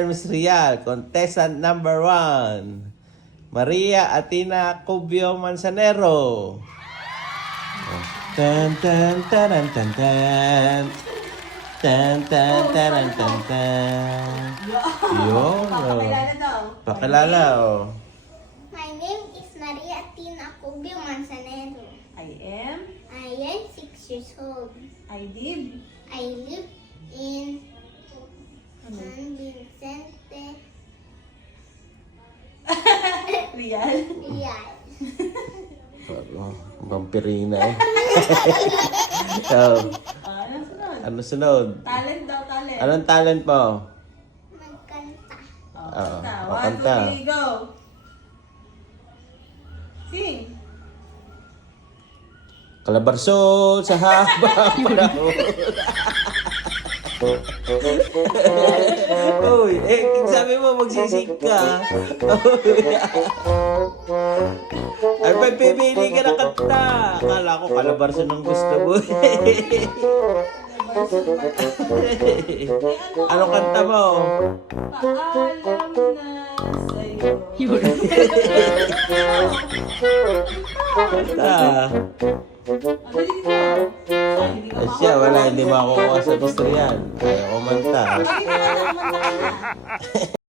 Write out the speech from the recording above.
Miss Real, contestant number 1, Maria Atina Cubio Manzanero. Tan tan taran tan tan. Tan tan taran tan tan. Yun. Pakilala daw. Pakilala oh. My name is Maria Atina Cubio Manzanero. I am I am 6 years old. I live I live in San Vicente, Real. Real. Vampirina eh. So, Ano sunod? ano sunod? Talent daw, talent. Anong talent mo? Magkanta. Kanta. Oo, 1, kanta. 2, 3, go. Sing. Kalabarsol sa habang panahon. Uy, sabi mo magsisig ka. Ay, pipili ka na kanta. Akala ko kalabarsol ang gusto mo. Anong kanta mo? Paalam na sa'yo. Kanta. Mabilis mo. Ay, hindi ka Ay, siya, wala, hindi makukuha sa gusto yan. Ayaw kumanta. Mabilis na, kumanta ka na.